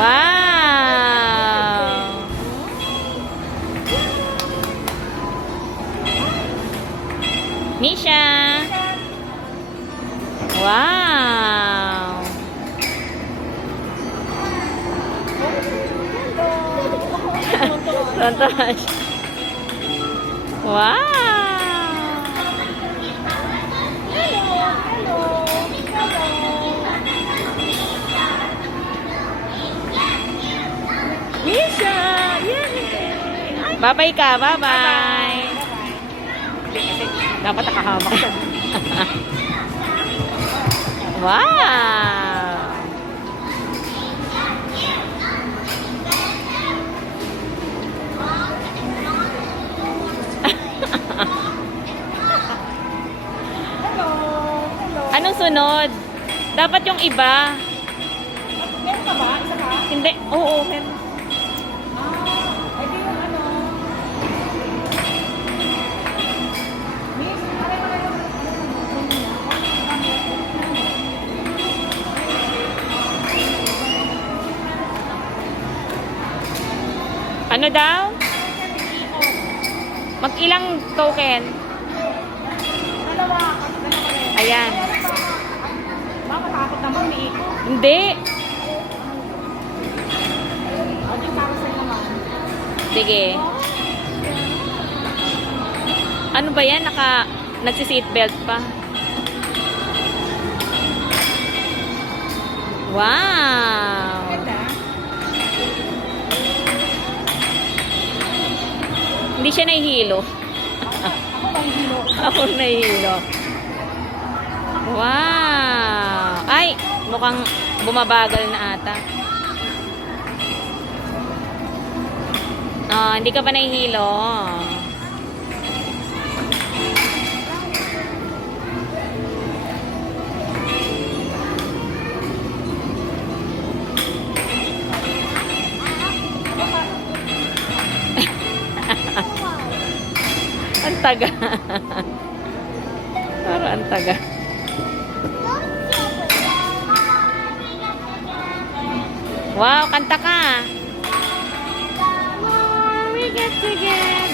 Wow! Misha! Wow! Tonton. Wow! Misha! Yay! Bye-bye ka. Bye-bye. Dapat nakahamak ka. Wow! Anong sunod? Dapat yung iba. Meron ka ba? Isa ka? Hindi. Oo, meron. Ay, di yung ano. Miss, aray mo na yung Ano daw? Mag-ilang token? dalawa. Rin. Ayan. Baka takot naman, may iko. Hindi. O, yung carousel naman. Sige. Ano ba yan? Nagsi-seatbelt pa. Wow! Ganda. Hindi siya nahihilo. Ako bang hilo? Ako nahihilo. Wow! Ay! Mukhang bumabagal na ata. Hindi ka pa nahihilo. Ang taga. Parang ang taga. Wow, kanta ka. More we get together.